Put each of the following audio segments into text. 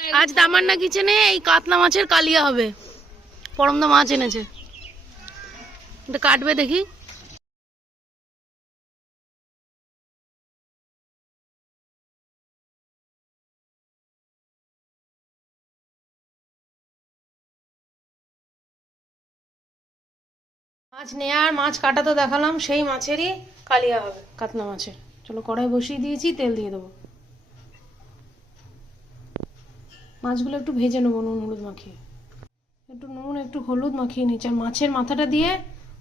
আজ তামান্না কিচেনে এই কাতলা মাছের কালিয়া হবে। পরমদা মাছ এনেছে, এটা কাটবে দেখি। মাছ নেয়ার মাছ কাটা তো দেখালাম, সেই মাছেরই কালিয়া হবে, কাতলা মাছের। চলো কড়াই বসিয়ে দিয়েছি, তেল দিয়ে দেবো। মাছগুলো একটু ভেজে নেবো নুন হলুদ মাখিয়ে, একটু নুন একটু হলুদ মাখিয়ে নিচ্ছি। আর মাছের মাথাটা দিয়ে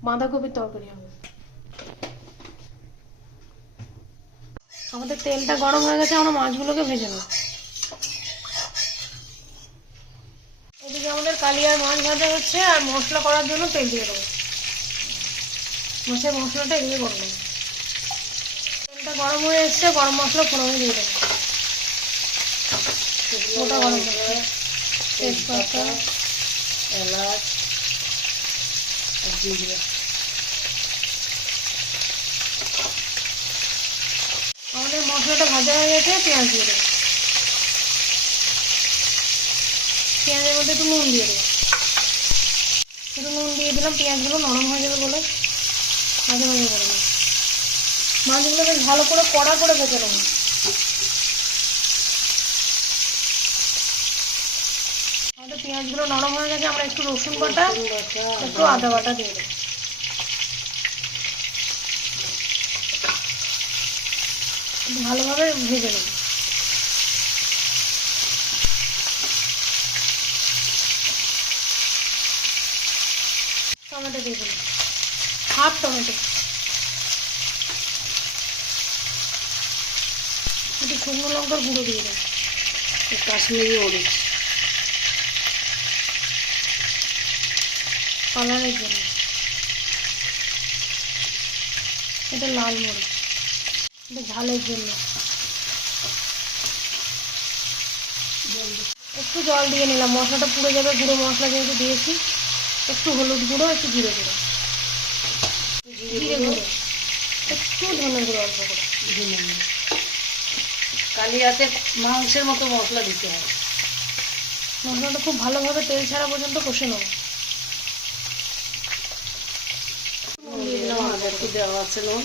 বাঁধাকপির তরকারি হবে। আমাদের তেলটা গরম হয়ে গেছে, আমরা মাছগুলোকে ভেজে নেব। এদিকে আমাদের কালিয়ার মাছ ভাজা হচ্ছে, আর মশলা করার জন্য তেল দিয়ে দেবো। মাছের মশলাটা এদিকে করবো। তেলটা গরম হয়ে এসছে, গরম মশলা ফোড়নে দিয়ে দেবো। গোটা গরম মশলা, তেজপাতা, এলাচ আর জিরে। আমাদের মশলাটা ভাজা হয়ে গেছে, পেঁয়াজ দিয়ে দেবো। পেঁয়াজের মধ্যে একটু নুন দিয়ে দেবো, একটু নুন দিয়ে দিলাম। পেঁয়াজগুলো নরম হয়ে যাবে বলে মাঝে মাঝে করে নেব। মাছগুলো বেশ ভালো করে কড়া করে ভেজে নেব। আমাদের পেঁয়াজগুলো নরম হয়ে গেছে, আমরা একটু রসুন বাটা একটু আদা বাটা দিয়ে দেবো। ভালোভাবে ভেজে নেব। টমেটো দিয়ে দেবো, হাফ টমেটো। একটু শুকনো লঙ্কার গুঁড়ো দিয়ে দেবো, কাশ্মীরি মরিচ কালারের জন্য। এটা লাল মরিচ, এটা ঝালের জন্য। একটু জল দিয়ে নিলাম, মশলাটা পুড়ে যাবে, গুঁড়ো মশলা যেহেতু দিয়েছি। একটু হলুদ গুঁড়ো, একটু জিরে গুঁড়ো, জিরে গুঁড়ো, একটু ধনে গুঁড়ো অল্প করে। কালিয়াতে মাংসের মতো মশলা দিতে হয়। মশলাটা খুব ভালোভাবে তেল ছাড়া পর্যন্ত কষে নেব। একটু দেওয়া আছে নুন,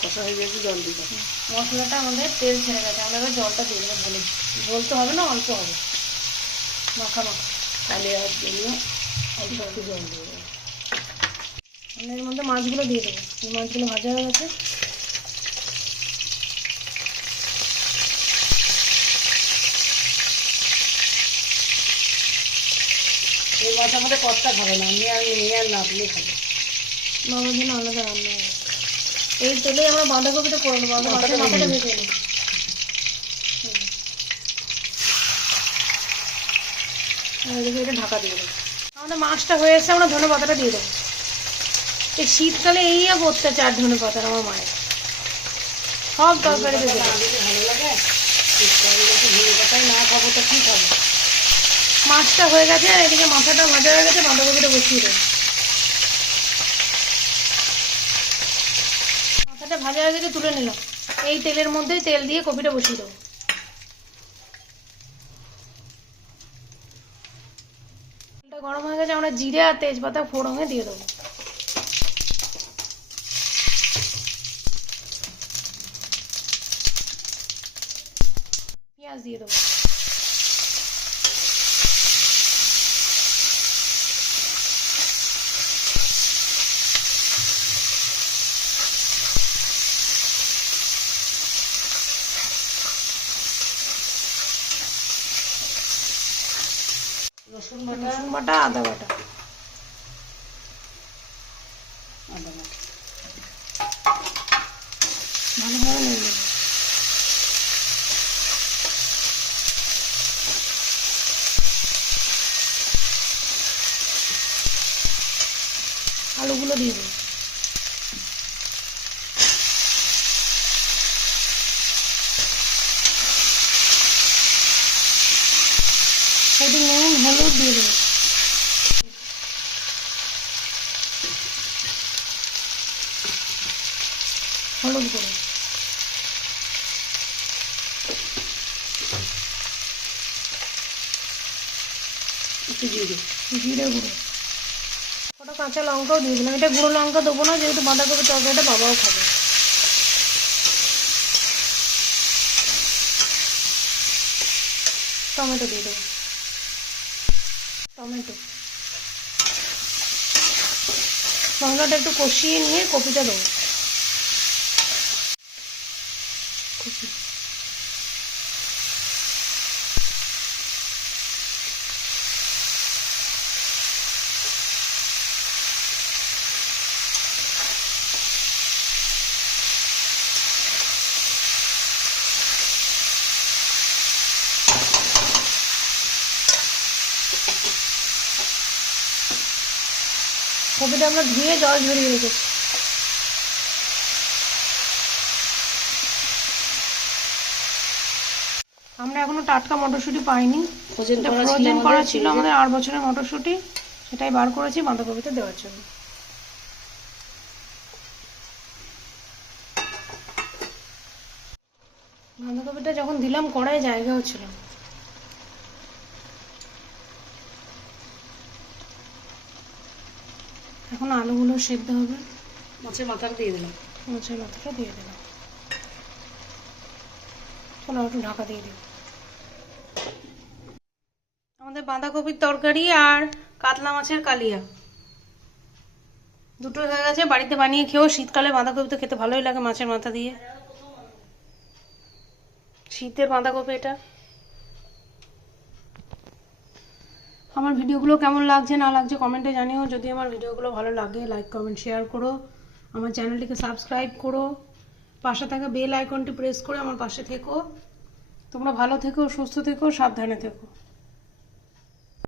কষা হয়ে গেছে, জল দিতে। মশলাটা আমাদের তেল ছেড়ে গেছে, আমরা এবার জলটা দিয়ে দেবো। ভালো বলতে হবে না, অল্প হবে, মাখা মাখা। কালিয়ার জন্য অল্প একটু জল দিয়ে দেবো। এর মধ্যে মাছগুলো দিয়ে দেবো। এই মাছগুলো ভাজা হয়ে গেছে। এই মাছ আমাদের কর্তা খাবে না, আমি আর নাতনি খাবে। বাবার জন্য আলাদা রান্না হবে। এই তেলেই আমরা বাঁধাকপিটা করে নেবো, আগে মাছের মাথাটা ভেজে নিই। এদিকে এটা ঢাকা দিয়ে দেবো। আমাদের মাছটা হয়ে এসে আমরা ধনে পাতাটা দিয়ে দেবো। এই শীতকালে এই এক অত্যাচার ধনে পাতার, আমার মায়ের সব তরকারিতে দেবো। ভালো লাগে, ধনে পাতায় না খাবো তো কি খাবো। মাছটা হয়ে গেছে, আর এদিকে মাথাটা ভাজা হয়ে গেছে, বাঁধাকপিটা বসিয়ে দেবো। মাথাটা ভাজা হয়ে গেছে, তুলে নিলাম। এই তেলের মধ্যেই তেল দিয়ে কপিটা বসিয়ে দেবো। তেলটা গরম হয়ে গেছে, আমরা জিরে আর তেজপাতা ফোড়নে দিয়ে দেবো। পেঁয়াজ দিয়ে দেবো। রসুন বাটা, আদা বাটা, ভালোভাবে নিয়ে নেবো। আলুগুলো দিয়ে দেবো। একটু নুন হলুদ দিয়ে দেবো। হলুদ গুঁড়ো, একটু জিরে, জিরে গুঁড়ো, ওটা কাঁচা লঙ্কাও দিয়ে দিলাম। এটা গুঁড়ো লঙ্কা দেবো না, যেহেতু বাঁধাকপির তরকারিটা বাবাও খাবে। টমেটো দিয়ে দেবো, টমেটো। মশলাটা একটু কষিয়ে নিয়ে কপিটা দেবো। কপি, কপিটা আমরা ধুয়ে জল ঝরিয়ে রেখেছি। আমরা এখনো টাটকা মটরশুঁটি পাইনি, ফ্রোজেন এটা করা ছিল ফ্রোজেন করা আমাদের, ছিল আমাদের 8 বছরের মটরশুঁটি, সেটাই বার করেছি বাঁধাকপিতে দেওয়ার জন্য। বাঁধাকপিটা যখন দিলাম কড়াই জায়গাও ছিল না। এখন আলুগুলো সেদ্ধ হবে, মাছের মাথাটা দিয়ে দিলাম। মাছের মাথাটা দিয়ে দিলাম। চলো একটু ঢাকা দিয়ে দিই। আমাদের বাঁধাকপির তরকারি আর কাতলা মাছের কালিয়া দুটো হয়ে গেছে। বাড়িতে বানিয়ে খেয়েও, শীতকালে বাঁধাকপি তো খেতে ভালোই লাগে মাছের মাথা দিয়ে। শীতের বাঁধাকপি এটা। আমার ভিডিওগুলো কেমন লাগছে না লাগছে কমেন্টে জানিও। যদি আমার ভিডিওগুলো ভালো লাগে লাইক কমেন্ট শেয়ার করো, আমার চ্যানেলটিকে সাবস্ক্রাইব করো, পাশে থাকা বেল আইকনটি প্রেস করে আমার পাশে থেকো। তোমরা ভালো থেকো, সুস্থ থেকো, সাবধানে থেকো।